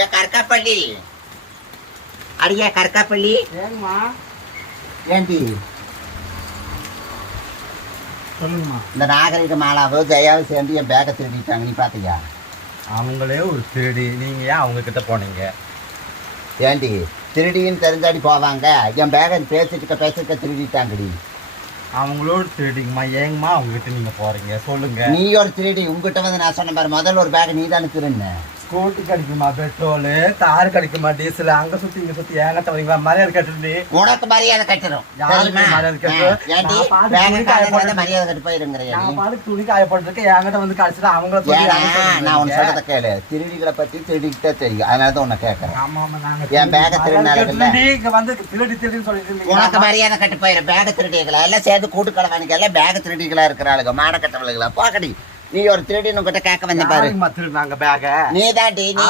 ஏன் கற்காப்பள்ளி அடியா கற்காப்பள்ளி ஏங்கம்மா ஏண்டி சொல்லுங்கம்மா. இந்த நாகரிக மாலாவும் ஜெயாவும் சேர்ந்து என் பேக்கை திருடிட்டாங்க. நீ பாத்தியா? அவங்களே ஒரு திருடி, நீங்க ஏன் அவங்க கிட்ட போனீங்க? ஏண்டி திருடின்னு தெரிஞ்சாடி போவாங்க? என் பேக்கை பேசிட்டு திருடிட்டாங்கடி. அவங்களோட திருடிங்கம்மா, ஏங்கம்மா அவங்க கிட்ட நீங்க போறீங்க சொல்லுங்க. நீ ஒரு திருடி. உங்ககிட்ட வந்து நான் சொன்ன பாரு, முதல்ல ஒரு பேக் நீ தானே திருடுன. ஸ்கூட்டி கிடைக்குமா பெட்ரோலு, கார் கிடைக்குமா டீசல், அங்க சுத்தி இங்க சுத்தி ஏங்க தவறீங்களா? மரியாதை கட்டுறது உனக்கு மரியாதை கட்டுறோம். மரியாதை கட்டு. மரியாதை கட்டு போயிருங்கிற நான் பாலுக்கு துணி காயப்பட்டிருக்கேன், என்கிட்ட வந்து கடைசியில் அவங்கள நான் உன் சொல்றத கேளு. திருடிகளை பத்தி திருடிக்கிட்டே தெரியும், அதனாலதான் உன்னை கேட்கறேன். ஆமா நாங்க என் பேக திருடினால இங்க வந்து திருடி திருடின்னு சொல்லிட்டு உனக்கு மரியாதை கட்டு போயிரு. பேக திருடிகளா எல்லாம் சேர்ந்து கூட்டுக்கலவானிக்கு எல்லாம் பேக திருடிகளா இருக்கிறாளுங்க, மாட கட்டவளுங்களா. போக்கடி, நீ ஒரு திருடின்னு கிட்ட கேட்க வந்த பாரு. திருடினாங்க பேக நீ தாண்டி நீ